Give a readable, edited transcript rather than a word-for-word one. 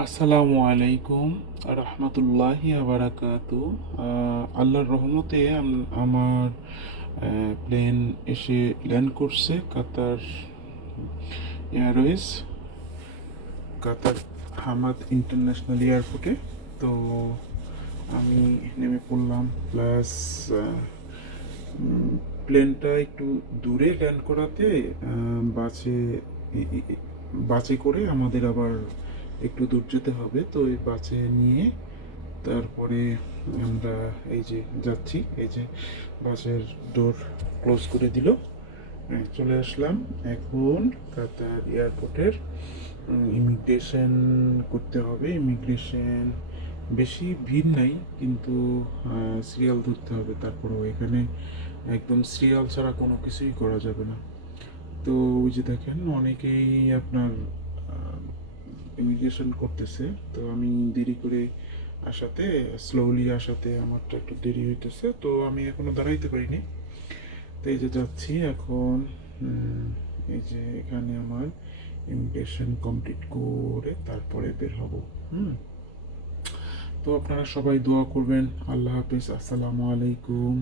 আসসালামু আলাইকুম রহমতুল্লাহি আবারাকাতু। আল্লাহর রহমতে আমার প্লেন এসে ল্যান্ড করছে কাতার এয়ারওয়েজ, কাতার হামাদ ইন্টারন্যাশনাল এয়ারপোর্টে। তো আমি নেমে পড়লাম, প্লাস প্লেনটা একটু দূরে ল্যান্ড করাতে বাসে বাসে করে আমাদের আবার একটু দূর যেতে হবে। তো এই বাসে নিয়ে তারপরে আমরা এই যে যাচ্ছি, এই যে বাসের ডোর ক্লোজ করে দিল, চলে আসলাম এখন কাতার এয়ারপোর্টের ইমিগ্রেশন করতে হবে। ইমিগ্রেশন বেশি ভিড় নাই, কিন্তু সিরিয়াল ধরতে হবে। তারপরেও এখানে একদম সিরিয়াল ছাড়া কোনো কিছুই করা যাবে না। তো ওই যে দেখেন অনেকেই আপনার ইমিগ্রেশন করতেছে। তো আমি দেরি করে আসাতে, স্লোলি আসাতে আমারটা একটু দেরি হইতেছে, তো আমি এখনো দাঁড়াইতে পারিনি। তো এই যে যাচ্ছি এখন, এই যে এখানে আমার ইমিগ্রেশন কমপ্লিট করে তারপরে বের হব। হুম তো আপনারা সবাই দোয়া করবেন। আল্লাহ হাফিজ, আসসালামু আলাইকুম।